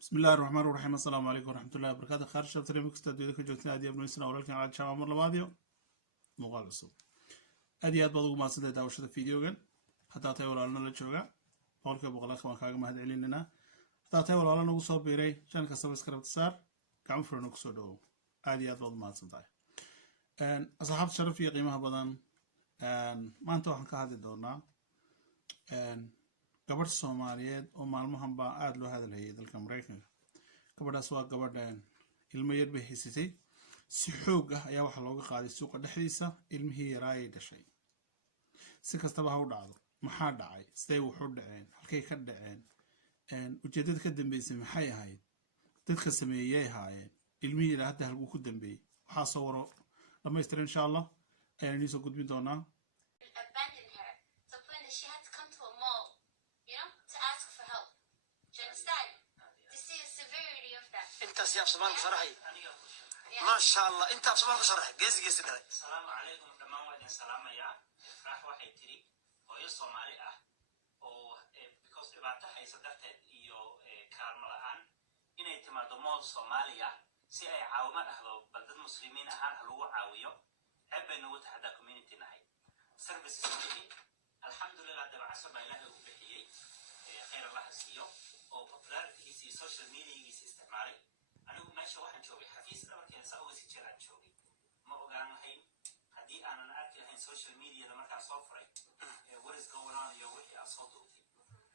بسم الله الرحمن الرحيم. السلام عليكم ورحمة الله وبركاته. خارج شابتر مكستا ديدك جوتنا أدي أبنو إسنا ولكن على شباب مر لباديو مقال الصوت أدي أدبضو ما سيدا داوشة فيديو جن حتى تايولا لنا لجوغا قولك بغلاق ما كاغ مهد عليننا حتى تايولا لنا وصوب بيري شانك سبسكرايب تسار كعم فرنوك سودو أدي أدبضو ما سيدا أصحاب الشرف في قيمة بدن ما أنتو حنك هذه الدورنا gabadh Soomaaliyeed oo maalmahan baa aad loo hadalhayay dalka Mareykanka. Gabadhaas waa gabadhan ilmo yar bay haysatay si xoog ah ayaa waxa looga qaaday suuqa dhexdiisa ilmihii yaraayay dhashay. Si kastaba ha u dhacdo maxaa dhacay sidee wuxuu dhaceen halkay ka dhaceen ujeedada ka dambeysay maxay ahayd dadka sameeyay haayeen ilmihii yar hadda halku ku dambeeyay waxa soo waro dhamaystiran insha Allah ayaan soo gudbin doonaa. سياب صباح بصراحة ما شاء الله أنت بصباح بصراحة جيس كذا. السلام عليكم دمان وين السلام يا راح واحد تري هو يصومالي أو because دبعتها هي صدقت يو كارملان إن اعتماد مول صوماليا سي أي عاومة أهلو بلد المسلمين هلو عاويو عبء نوت هذا community نهاي سيرفيس سوري الحمد لله دبع عصر ما إله وبحيي خير الله سيو أو popularity سي social media سي استعماري أنا ماشي واحد شوي حفيز لما كان سأوي سجل عن شوي ما أقول هاي هدي أنا أركي هاي السوشيال ميديا لما كان صفري what is going on يا وحي أصوته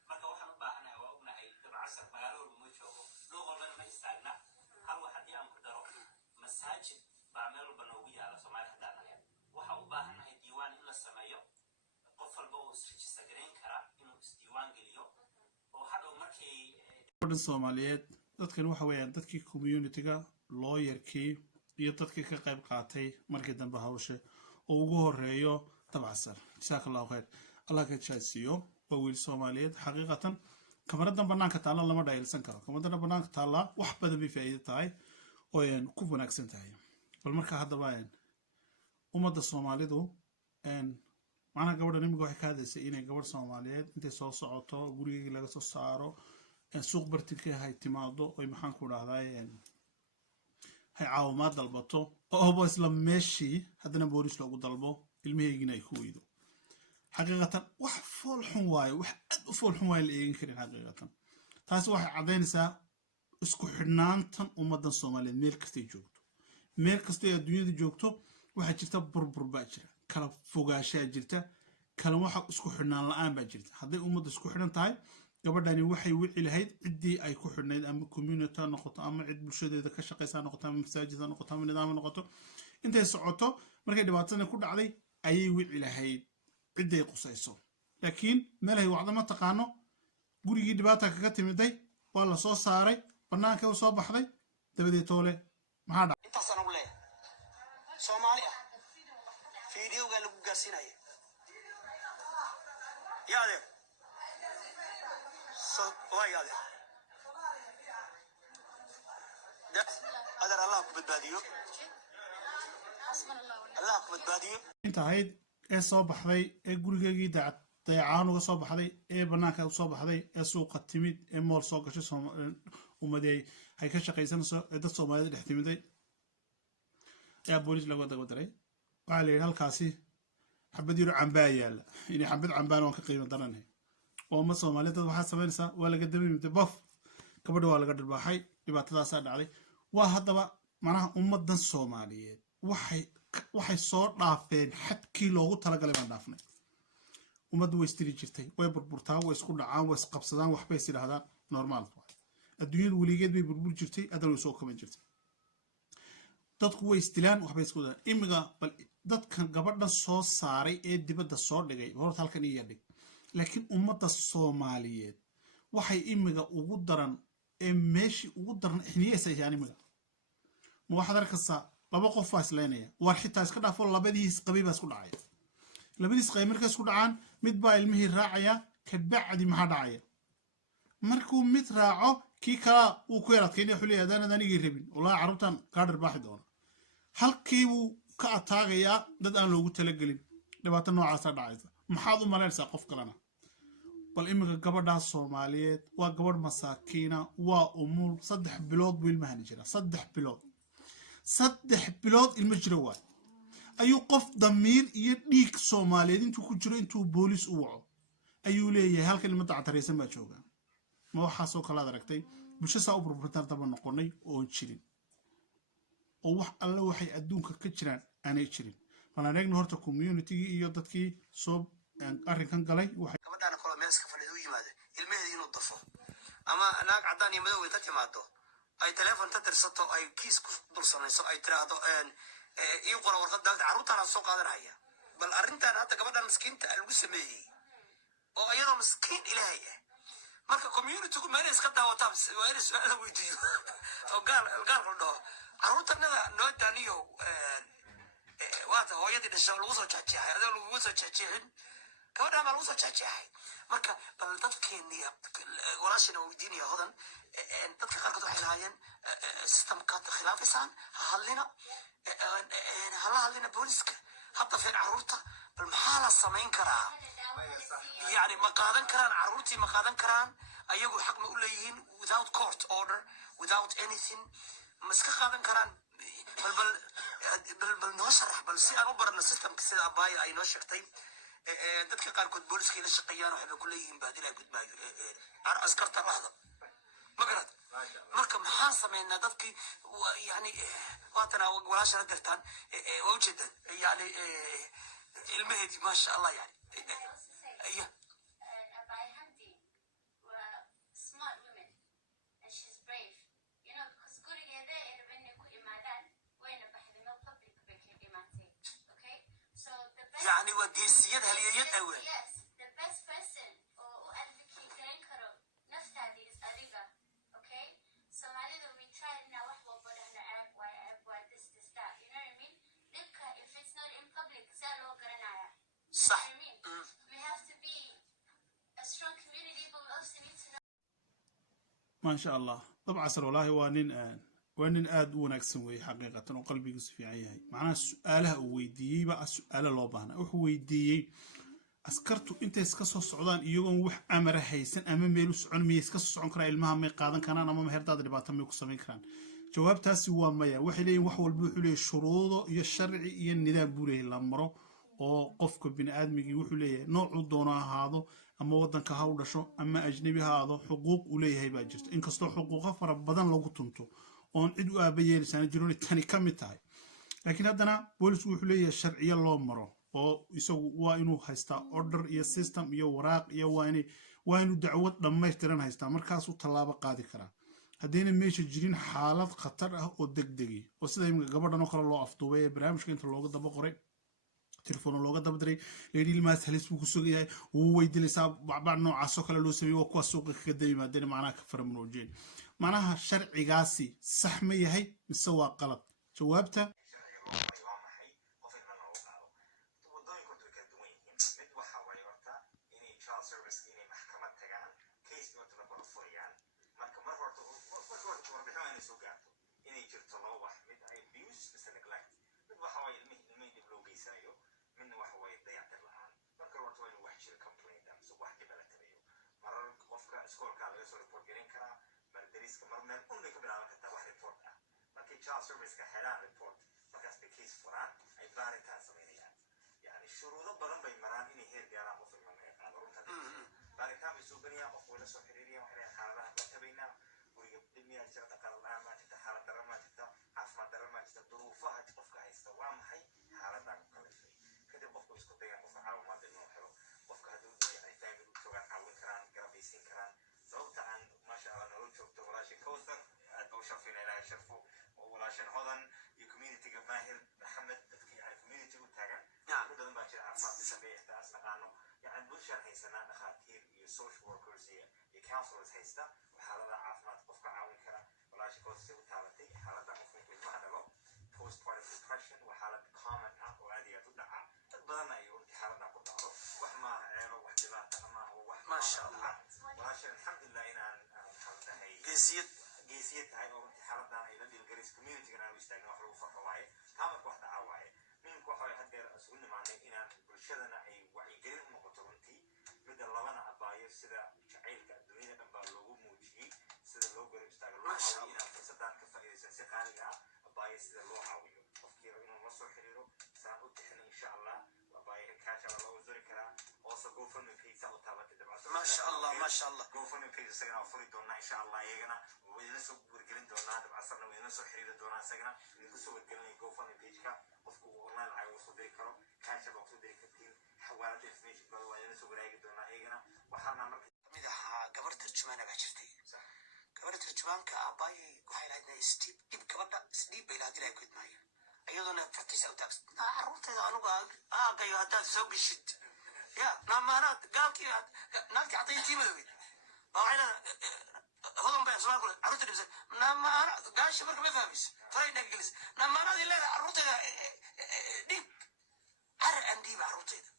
ما كان واحد مباحنا هو ابن هاي تبع عصر مقالور بموجهه لو غلبنا ما يستعجنا هل واحد يأم كدرو مساجد بعمله بنوية على سماع حدانا يعني واحد مباحنا هاي ديوان إلا السمايو قفل بوس سجرين كرا إنه ديوان قليو وواحد مركي Soomaaliyeed dadkan waxa weeyaan dadkii community-ga lawyerkii iyo dadkii ka qayb qaatay markii dambe hawsha oo ugu horeeyo tabcasar jazakallahu khayr Allah ka jaaziyo waa wiil Soomaaliyeed xaqiiqatan kamaradan banaanka taala lama dhaayilsan karo kamaradan banaanka taala wax badan bay faa'iido tahay oo ay ku wanaagsan tahay bal marka haddaba ummadda Soomaalidu macnaha gabadhan imiga waxay ka hadlaysay inay gabadh Soomaaliyeed intay soo socoto gurigeeda laga soo saaro suuq bartilka hay timaado oo maxaan ku dhahday hay caawimaad dalbato oo isla meeshii haddana boolis loogu dalbo ilmaheegina ay ku weydo xaqiiqatan wax fool xun waaye wax aad u fool xun waaye la eegin karin xaqiiqatan taasi waxay cadeynaysaa isku xidhnaantan ummadan Soomaaliyeed meel kasta ay joogto meel kasta ay adduunyada joogto waxa jirta burbur baa jira kala fogaashaa jirta kala waxa isku xidhnaan la'aan baa jirta hadday ummadda isku xidhan tahay gabadhani waxay wici lahayd cidii ay ku xidhnayd ama community noqoto ama cid bulshadeeda ka shaqeysa noqoto ama masaajid noqoto ama nidaam noqoto intay socoto markay dhibaatada ku dhacday ayay wici lahayd ciday qusayso laakiin meelahay wacdo ma taqaano gurigii dhibaata kaga timiday waa la soo saaray banaanka soo baxday dabadeed toole maxaa dhacay inta sana u leeyahay Soomaaliya fiidiyowga lagu gaarsiinay yaade وايد هذا الله كبداديو الله كبداديو inta ahayd ee soo baxday ee gurigeedii dayacaan uga soo baxday ee banaanka soo baxday ee suuqa timid ee mool soo gashay ummaday hay ka shaqeysanayso ee dad Soomaaliyeed dhex timiday ayaa boolis lagu dabaday waxa la yiraahdaa halkaasi xabad yar cambaa yaala inay xabad cambaan oo ka qiimo daranay oo ma Soomaaliyeed waxa sameynaysa waa laga dambeeyay baf gabadha waa laga dharbaaxay dhibaatadaas dhacday waa haddaba macnaha ummadan Soomaaliyeed waxay soo dhaafeen xadkii loogu talagalay baan dhaafnay ummaddu way istiri jirtay way burburtaa way isku dhacaan way isqabsadaan waxbay sidaahdaan normal adduunyadu weligeed bay burbur jirtay adan way soo kaban jirtay dadku way istilaan waxbay isku dhacaan imiga bal dadkan gabadhan soo saaray ee dibadda soo dhigay horta halkan iyo dhig laakiin ummadda Soomaaliyeed waxay imiga ugu daran ee meeshii ugu daran xiniyeysa imiga ma waxa arkaysa laba qof faasleenaya war xitaa iska dhaafo labadiis qabiib isku dhacay labadiis qabiib markay isku dhacaan mid baa ilmihii raacaya ka bacdi maxaa dhacaya markuu mid raaco kii kala uu ku yaradkeynay xuliyadaan anigii rabin wallahi carruurtan ka dharbaaxi doona halkii uu ka ataagaya dad aan loogu talagelin dhibaato noocaas dhacaysa maxaad u maleynaysaa qof kalena bal imika gabadhaas Soomaaliyeed waa gabadh masaakiina waa umul 3 bilood buu ilmahan jira 3 bilood ilma jira waa ayuu qof damiir iyo dhiig Soomaaliyeed intuu ku jiro intuu booliis u waco ayuu leeyahay halkan ilma dactareysan baa jooga ma waxa soo kala aragtay bulshada u burburtaan daba noqonay oo jirin oo wax alla waxay adduunka ka jiraan aanay jirin malan eegno horta community iyo dadkii soo arrinkan galay waxay gabadhaan kale meel iska fadhiyo yimaado ilmaheedii inuu dafo ama naag cadaan iyo madow ta timaado ay telefoon ta dirsato ay kiis ku dul samayso ay tiraahdo iyo qora warqad dalta carruurtaan soo qaadanaya bal arrintan hadda gabadhaan miskiinta lagu sameeyay oo ayadoo miskiin ilaahay ah marka community ku meel iska daawataa waa in su'aal weydiiyo oo gaal qaldho carruurtanada noo daaniyo waata hooyadii dhashay lagu soo jaajeexay adoo lagu soo jaajeexin gabadhaan baa lagu soo jaajeexay marka bal dadkeennii walaashina weydiinaya hodan dadka qaarkood waxay lahaayeen systemkaad khilaafaysaan ha hadlina booliska hadda fiin carruurta bal maxaa la samayn karaa يعني ما قادن كران عروتي ما قادن كران أيقو حق ما أقول without court order without anything مسك قادن كران بل نشرح بل سي أنا برنا السيستم كسر أباي أي نشرتي دتك قاركود بوليس كي نشقيان وحب كلهم بعدين أقول باي أذكرت لحظة ما قرأت مركب حاسة من دتك يعني واتنا ولاش ردرتان ووجد يعني المهدي ما شاء الله يعني Yeah. By Hamdi were smart women, and she's brave. You know, because good together and when you could imagine when a no public became imate. Okay, so the best. يعني وديسية هالية أول. Yes, the best person or advocate Karen Karo Naftali is Ariga. Okay, so we tried now what but an app why this that. You know what I mean? If it's not in public, Zalo Granaya. صح. ما شاء الله طبعا سر والله وانين آد ونكسن وي حقيقة وقلبي يوسف عيهاي معناه سؤالها ويديي بقى سؤال لو باهنا وح ويديي أسكرتو أنت إسكسو السعودان يوم وح أمر هيسن أمام ميلو سعون مي إسكسو السعون كرا إلمها مي قادن كانان أمام هرداد رباطا ميكو سمين كران جواب تاسي وامايا وحي لين وحو البوحو ليه الشروط يا الشرعي يا الندام بوليه الأمرو oo qofka bini aadmiga wuxuu leeyahay nooc uu doono ahaado ama wadanka ha u dhasho ama ajnabi ha ahaado xuquuq uu leeyahay baa jirta in kastoo xuquuqo fara badan lagu tunto oon cid u aabayeelisan jirin tani ka mid tahay laakiin haddana boolisku wuxuu leeyahay sharciyo loo maro oo isagu waa inuu haystaa order iyo system iyo waraaq iyo waa inuu dacwad dhammaystiran haystaa markaas uu tallaabo qaadi karaa haddayna meesha jirin xaalad khatar ah oo degdegi oo sida imika gabadhan oo kale loo afduubay ee barnaamijka inta looga daba qoray تلفون لوجا دبدري ليدي الماس هلس بوكسوجي وويدلي صاب بعض نوع عسوك لو سوي وكوا سوق كدي ما دين معناها كفر منوجين معناها شرع قاسي صحمية هي مسوا غلط جوابته child service ka helaan report markaas bay case furaan ay baaritaan sameynayaan yani shuruudo badan bay maraan inay heer gaaraan qof ilma ay qaado runta baaritaan bay soo ganayaan qof wala soo xiriiriyaan waxay xaaladaha ka tabayna guriga dhimiyaa jirta dhaqaale la'aan ma jirta xaalad darro ma jirta caafimaad darro ma jirta duruufaha qofka haysta waa maxay xaaladaha ku kalifay kadib qofku isku dayaan qof caawimaad inuu helo qofka hadduu yahay family u joogaan caawin karaan garabaysiin karaan sababta aan maasha allah nolol joogto walaasha kawsar aad baa u sharfayna ilaahay sharfo walaashan hodan iyo communityga maahir maxamed dadkii ay community u taagan badan baa jira caafimaad sameeya taas naqaano yani bulshaan haysanaa dhakhaatiir iyo social workers iyo counselors haysta xaalada caafimaad qofka caawin kara walaasha kawsar u taabatay xaalada qofka ilmaha dhalo postpartum depression waa xaalad common ah oo aad iyo aad u dhaca dad badan ay xaalada ku dhacdo wax maaha ceebo wax dhibaato ama wax maasha allah walaashan alxamdulilah inaan xaaladahay geesiyad tahay oo xaaladan ay la dhilgaris community-ga aan u istaagno wax lagu farxo waaye taamarka wax dhacaa waaye muhimka waxa way haddeer isugu nimaanay inaan bulshadana ay wacyigelin u noqoto runtii midda labana abaayo sida شاء الله ما شاء الله GoFundMe page isagana waa furi doonaa insha allah iyagana waa idin soo wargelin doonaa dabcasarna waa idin soo xiriiri doonaa isagana idinku soo wargelinaya GoFundMe page-ka qofku uu online lacag ugu soo diri karo cash baa kusoo diri kartiin xawaalada information-kooda waa idin soo waraagi doonaa iyagana waxaana marka kamid ahaa gabar tarjumaana baa jirtay gabar tarjumaanka aabbaayay waxay lahayd steve dhib gabadha steve bay lahayd ilaahay ku idmaayo iyaduna fartiisa u taagsan carruurteeda anugu aagayo haddaad soo geshid ya naamaanaad gaalkii naagtii caddayntii madowgeed baa waxay leedahay hodan bay asmaa kule carruurta dhibsan naamaana gaasha marka ma fahmayso faray dhaggelis naamaanaadii leedahay carruurteeda dhiib carar aan dhiiba carruurteeda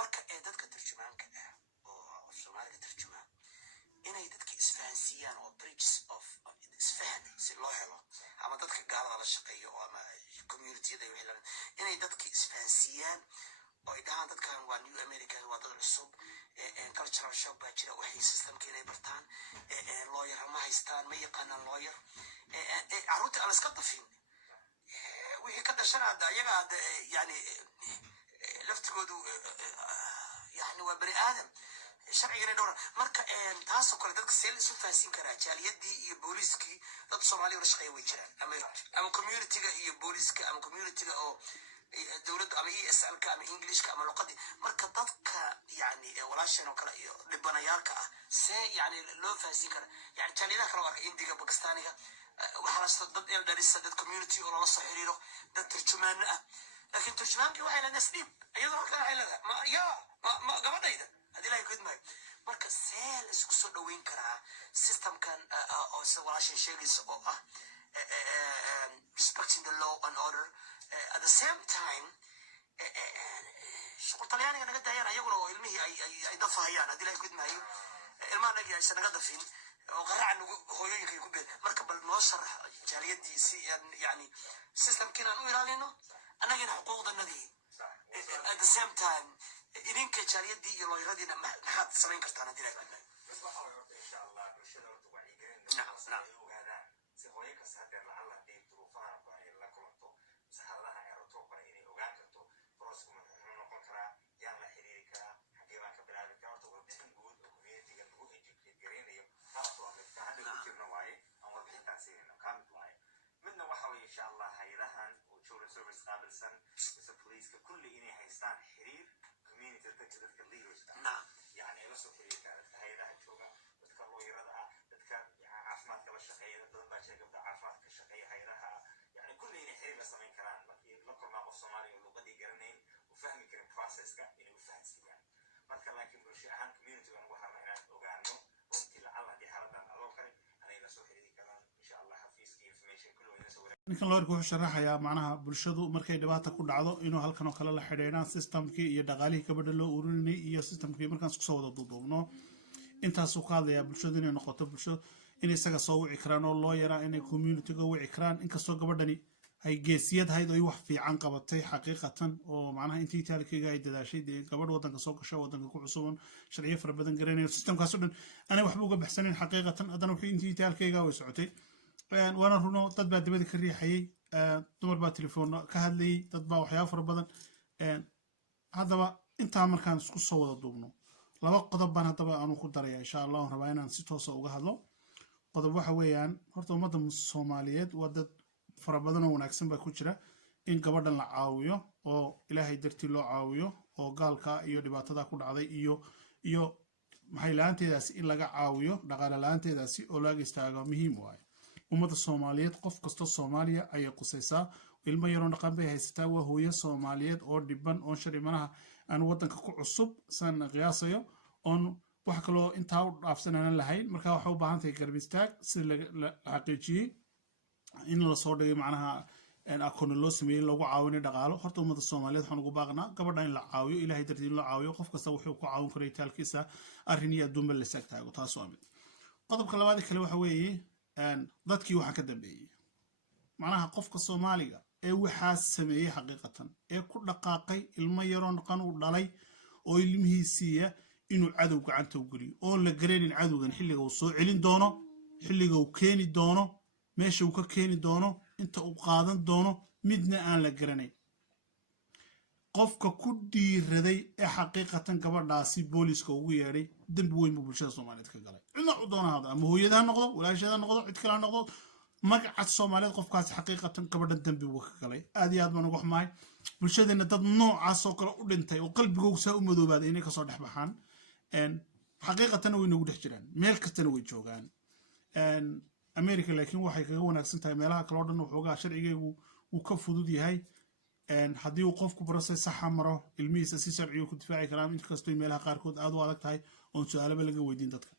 marka dadka tarjumaanka ah oo soomaaliga tarjumaan inay dadka isfahansiiyaan oo bridges of isfahan si loo helo ama dadka gaalada la shaqeeyo oo ama communitiyada wixii lamid inay dadka isfahansiiyaan oo ay dhahaan dadkan waa new america waa dad cusub cultural shock baa jira waxay systemka inay bartaan lawyer ma haystaan ma yaqaanaan lawyer carruurta aan iska dafin wixii ka dhashana hadda iyaga hadda yani laftigoodu yani waa bani aadam sharcigana dhowra marka taasoo kale dadka see la isu fahansiin karaa jaaliyadii iyo booliiskii dad soomaaliya la shaqeeya way jiraan ama communityga iyo booliiska ama communityga oo dowladda ama ESL-ka ama Englishka ama luqadii marka dadka yani walaashan oo kale iyo dhibanayaalka ah see yani loo fahansiin karaa yani jaaliyadaha kale waa indiga bakistaaniga waxaa dad elderisa dad community oo lala soo xiriiro dad tarjumaano ah laakiin tarjumaankii waxay leedahay nasliib iyadoo markaa waxay leedahay ma gabadhayda haddii ilaahay ku idmaayo marka see la isku soo dhoweyn karaa systemkan oo sida walaashan sheegaysa oo ah respecting the law and order at the same time shuqul talyaaniga naga daayaan ayaguna oo ilmihii ay dafahayaan haddii ilaahay ku idmaayo ilmahanagii aysan naga dafin oo qaraaca nagu hooyooyinka ku been marka bal noo sharax jaaliyadii si yani systemkiin aan u ilaalino annagina xuquuqdanadii at the same time idinka jaaliyadii iyo looyradiina maxaad samayn kartaan haddii ilaahay ku idmaayo insha allah bulshada horta wacyigelin ay ogaadaan si hooyo kasta hadeer lacalla hadday duruufahan ba ay la kulanto saxaladaha ay rabto kale inay ogaan karto brosku muxuu noqon karaa yaan la xiriiri karaa xaggee baan ka bilaabi karaa horta warbixin guud oo communityga lagu gareynayo taas waa midka hadda ku jirna waaye aan warbixintaan siinayno kaa mid waaye midna waxa weeye insha allah hay-adahan oo children service qaabilsan mise poliiska kulli inay haystaan xiriir community dadka leaders ah yani ay la soo xiriiri karaa dadka hay-adaha jooga dadka looyarada ah dadka caafimaadka la shaqeeya dad badan baa jira gabdha caafimaadka ka shaqeeya hay-adaha yani kulli inay xiriir la samayn karaan markii la kulmaa qof soomaaliya oo luqadii garanayn u fahmi karin processka inay u fahansiiyaan marka laakiin bulsho ahaan community aan ugu harna inaan ogaano runtii lacalla haddii xaaladan adoo kale anay la soo xiriiri karaan insha allah xafiiska information kulli waa idin soo ninkan lawrka wuxuu sharaxayaa macnaha bulshadu markay dhibaata ku dhacdo inuu halkan oo kale la xidhiidhaan systemkii iyo dhaqaalihii gabadha loo ururinay iyo systemkii markaan isku soo wada duuduubno intaasuu ka hadlayaa bulshadu inay noqoto bulsho inay isaga soo wici karaan oo loo yaraa inay communityga wici karaan inkastoo gabadhani ay geesiyad ahayd oo ay wax fiican qabatay xaqiiqatan oo macnaha intii taalkayga ay dadaashay dee gabadh waddanka soo gasho waddanka ku cusuban sharciyo fara badan garanayo systemkaasoo dhan anay waxba uga baxsanayn xaqiiqatan haddana wixii intii taalkayga way socotay waana runo dad baa dibadii ka riixayay dumar baa telefoon ka hadlayay dad baa waxyaabo fara badan haddaba intaa markaan isku soo wada duubno laba qodob baan haddaba aanu ku daraya insha allah aan rabaa inaan si toosa uga hadlo qodob waxa weeyaan horta ummadda soomaaliyeed waa dad fara badan oo wanaagsan baa ku jira in gabadhan la caawiyo oo ilaahay dartii loo caawiyo oo gaalka iyo dhibaatada ku dhacday iyo maxay la-aanteedaasi in laga caawiyo dhaqaale la-aanteedaasi oo laga istaago muhiim waaye ummadda soomaaliyeed qof kasta soomaaliya ayay qusaysaa ilmo yaroo dhaqan bay haysataa waa hooyo soomaaliyeed oo dhiban oon sharci manaha aan waddanka ku cusub saan qiyaasayo oon wax kaloo intaa u dhaafsanaanan lahayn marka waxay u baahan tahay garab istaag sida la xaqiijiyey in lasoo dhigay macnaha akooni loo sameeyey loogu caawinay dhaqaalo horta ummadda soomaaliyeed waxaan ugu baaqnaa gabadha in la caawiyo ilaahay dartii in loo caawiyo qof kasta wuxuu ku caawin karay taalkiisa arrin iyo adduunba la saag taago taas waa mid qodobka labaad kale waxa weeye dadkii waxaa ka dambeeyey macnaha qofka soomaaliga ee waxaa sameeyey xaqiiqatan ee ku dhaqaaqay ilmo yaroo dhaqan uu dhalay oo ilmihiisiiya inuu cadow gacanta u geliyo oon la gareenin cadowgan xilliga uu soo celin doono xilliga uu keeni doono meesha uu ka keeni doono inta uu qaadan doono midna aan la garanayn qofka ku dhiiraday ee xaqiiqatan gabadhaasi booliska ugu yeedhay dembi weyn buu bulshada Soomaaliyeed ka galay cidna u doonaada ama hooyada ha noqdo walaasheeda ha noqdo cid kale ha noqdo magaca Soomaaliyeed qofkaas xaqiiqatan gabadhan dembi uu ka galay aad iyo aad baan uga xumahay bulshadeena dad noocaas oo kale u dhintay oo qalbigooda saa u madoobaaday inay ka soo dhex baxaan xaqiiqatan way nagu dhex jiraan meel kastana way joogaan America laakiin waxay kaga wanaagsan tahay meelaha kale oo dhan wuxuugaa sharcigeegu uu ka fudud yahay haddii uu qofku process sax maro ilmihiisa si sharciyo ku difaaci karaan inkastoo meelaha qaarkood aad u adag tahay oo su'aalaba laga weydiin dadka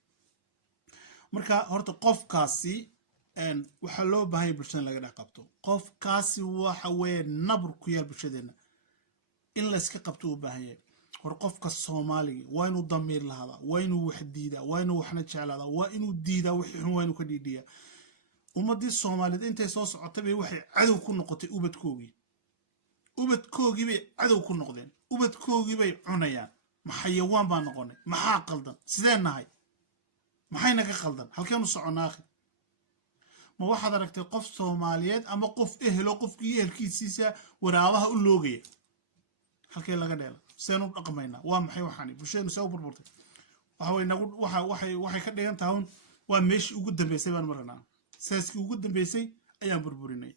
marka horta qofkaasi waxa loo baahan yahay bulshada laga dhex qabto qofkaasi waxa weeye nabr ku yaal bulshadeena in la iska qabto u baahan yahay hor qofka Soomaaliga waa inuu damiir lahaada waa inuu wax diida waa inuu waxna jeclaada waa inuu diida wixii xun waa inuu ka dhiidhiya ummadii Soomaaliyeed intay soo socotay waxay cadow ku noqotay ubadkoogii bay cadow ku noqdeen ubadkoogii bay cunayaan maxayawaan baa noqonay maxaa qaldan sideen nahay maxayna ka qaldan halkeenu soconaa akhi ma waxaad aragtay qof Soomaaliyeed ama qof ehelo qofkii ehelkiisa waraabaha u loogaya halkee laga dheela seenu dhaqmayna waa maxay waxani bulshadu soo burburtay waxay ka dhigan tahay waa meeshii ugu dambeysay baan marnaa saaskii ugu dambeysay ayaan burburinay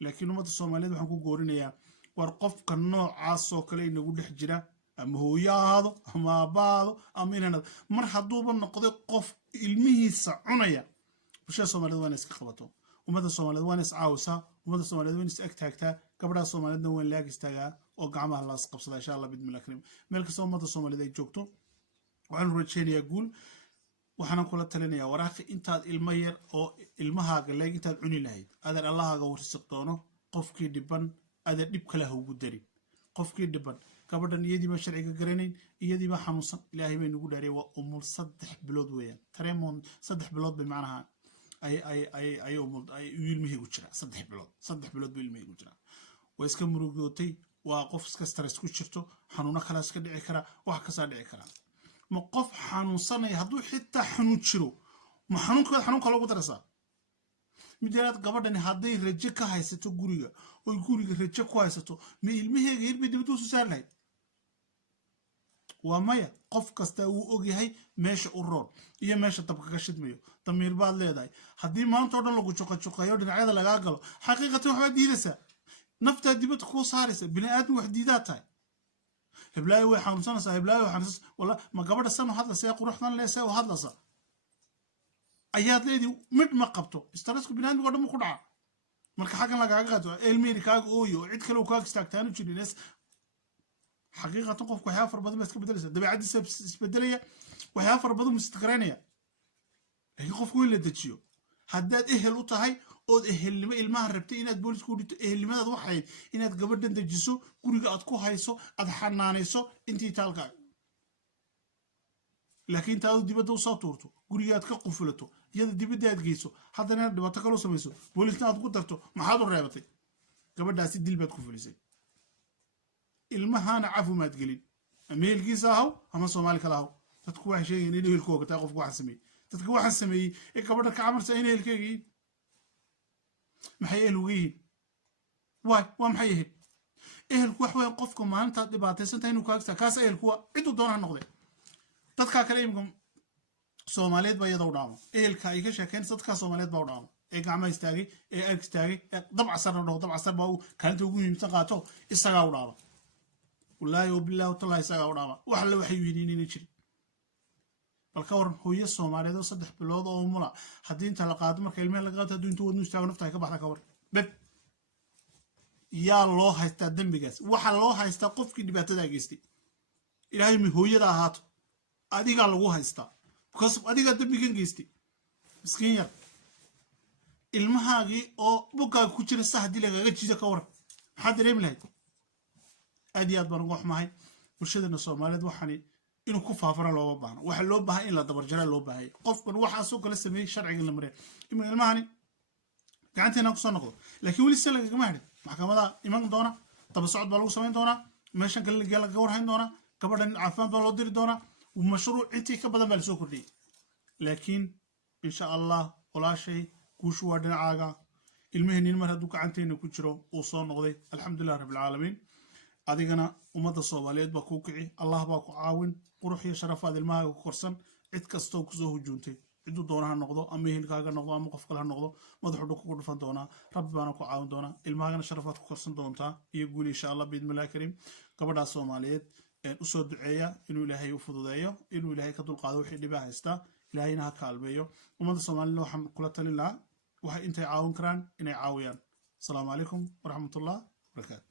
laakiin ummadda Soomaaliyeed waxaan ku goorinayaa war qofka noocaas oo kale inagu dhex jira ama hooyaado ama aabaado ama inanad mar hadduuba noqday qof ilmihiisa cunaya bulshada Soomaaliyeed waa iska qabato ummadda Soomaaliyeed waa is caawisaa ummadda Soomaaliyeed waa is agtaagtaa gabadha Soomaaliyeedna waa laag istaagaa oo gacmaha la qabsada insha Allah bidmil karim meel kasta ummadda Soomaaliyeed ay joogto waxaan rajaynayaa guul waxaan kula talinayaa waraaqi intaad ilmo yar oo ilmahaaga leeg intaad cuni lahayd adeer Allahaaga warsiq doono qofkii dhiban adeer dhib kale ha ugu darin qofkii dhiban gabadhan iyadii ma sharciga garanayn iyadii ma xanuunsan Ilaahay bay nagu dhaarey waa umul 3 bilood weeyaan tareemon 3 bilood bay macnaha ay umul ay ilmihii u jira 3 bilood bay ilmihii u jira way iska murugootay waa qof iska stress ku jirto xanuuna kala iska dhici kara wax ka saa dhici kara ma qof xanuunsanay hadduu xitaa xanuun jiro ma xanuunka lagu darasa midnaad gabadhani hadday rajo ka haysato guriga oo guriga rajo ku haysato ma ilmaheega hirbi dibadda u soo saar lahayd waa maya qof kasta uu og yahay meesha u roon iyo meesha dabka ka shidmayo damiir baad leedahay haddii maanta oo dhan lagu juqajuqayo dhinacyada lagaa galo xaqiiqatan waxbaad diidaysaa naftaa dibadda kuu saaraysa bini aadam wax diidaa tahay heblaay way xanuunsanaysaa heblaay way xanuunsanaysaa walla ma gabadha sanu hadlaysa quruxdan leesay oo hadlaysa ayaad leedii mid ma qabto stressku bini aadamka dhan ku dhaca marka xagan lagaaga qaato ilmeeri kaaga ooyo cid kale uu kaaga istaagtaanu jirin xaqiiqatan qofku waxyaabo fara badan baa iska bedelaysa dabeecadiisa isbedelaya waxyaabo fara badan mustaqraynaya laakiin qofku in la dejiyo haddaad ehel u tahay ood ehelnimo ilmaha rabtay inaad booliska u dhigto ehelnimadaad waxayd inaad gabadhan dejiso guriga aad ku hayso aad xanaanayso intii taalkaaga laakiin taadu dibadda u soo tuurto guriga aad ka qufulato iyada dibadda aad geyso haddana dhibaato kaloo samayso boolisna aad ku darto maxaad u reebatay gabadhaasi dil baad ku fulisay ilmahana cafumaad gelin ama ehelkiisa ahaw ama Soomaali kale ahaw dadku waxay sheegayeen in ehelkooga taa qofku waxaan sameeyey dadka waxaan sameeyey ee gabadha ka camarsa in ehelkeega yihiin maxay ehelku yihiin waa maxay ehelku wax weyn qofka maalinta dhibaataysan tahay inuu kaagta kaas ehelku waa cid u doona noqday dadka kale imka Soomaaliyeed baa iyadoo dhaamo ehelka ay ka sheekeen dadka Soomaaliyeed baa u dhaamo ee gacmaha istaagay ee ark istaagay dabcasar baa uu kaalinta ugu muhiimsan qaato isaga u dhaamo wallahi billahi taala isaga u dhaamo wax la waxay wiinina jir balka waran hooyo Soomaaliyeed oo 3 bilood oo umula hadii inta la qaado marka ilmaha laga qaato intuu wadnu istaago nafta ka baxda ka war bad yaa loo haystaa dambigaas waxa loo haystaa qofkii dhibaatada geystay ilaahay mi hooyada ahaato adiga lagu haystaa because adiga dambigan geystay miskiin yar ilmahaagii oo bogaaga ku jira sahdii lagaga jiida ka war maxaa dareemi lahayd aad iyo aad baan uga xumahay bulshadana Soomaaliyeed waxani inuu ku faafaro loo baahno waxa loo baahan in la dabar jara loo baahay qofkan waxa soo kala sameeyay sharciga la maray ilmahani gacanteena ku soo noqdo laakiin wali si laga mahad maxkamada iman doona daba socod baa lagu sameyn doona meeshan kale laga warhayn doona gabadhan caafimaad baa loo diri doona mashruuc intii ka badan baa la soo kordhiyay laakiin insha Allah walaashay kuushu waa dhinacaaga ilmaheenin mar hadduu gacanteena ku jiro oo soo noqday alxamdulillah rabbil caalamiin adigana ummadda Soomaaliyeed baa ku kici Allah baa ku caawin qurux iyo sharafaad ilmahaaga ku korsan cid kastoo ku soo hujuuntay ciduu doonaha noqdo ama hilkaaga noqdo ama qof kale ha noqdo madaxu dhulka ku dhufan doonaa rabbi baana ku caawin doonaa ilmahaagana sharafaad ku korsan doontaa iyo guul insha Allah biidmillaahi kariim gabadha Soomaaliyeed u soo duceeya inuu Ilaahay u fududeeyo inuu Ilaahay ka dulqaado wixii dhibaha haysta ilaahayna ha kaalmeeyo ummadda Soomaaliyeed waxaan kula talin lahaa waxay intay caawin karaan inay caawiyaan. Assalaamu calaykum waraxmatullahi wabarakaatu.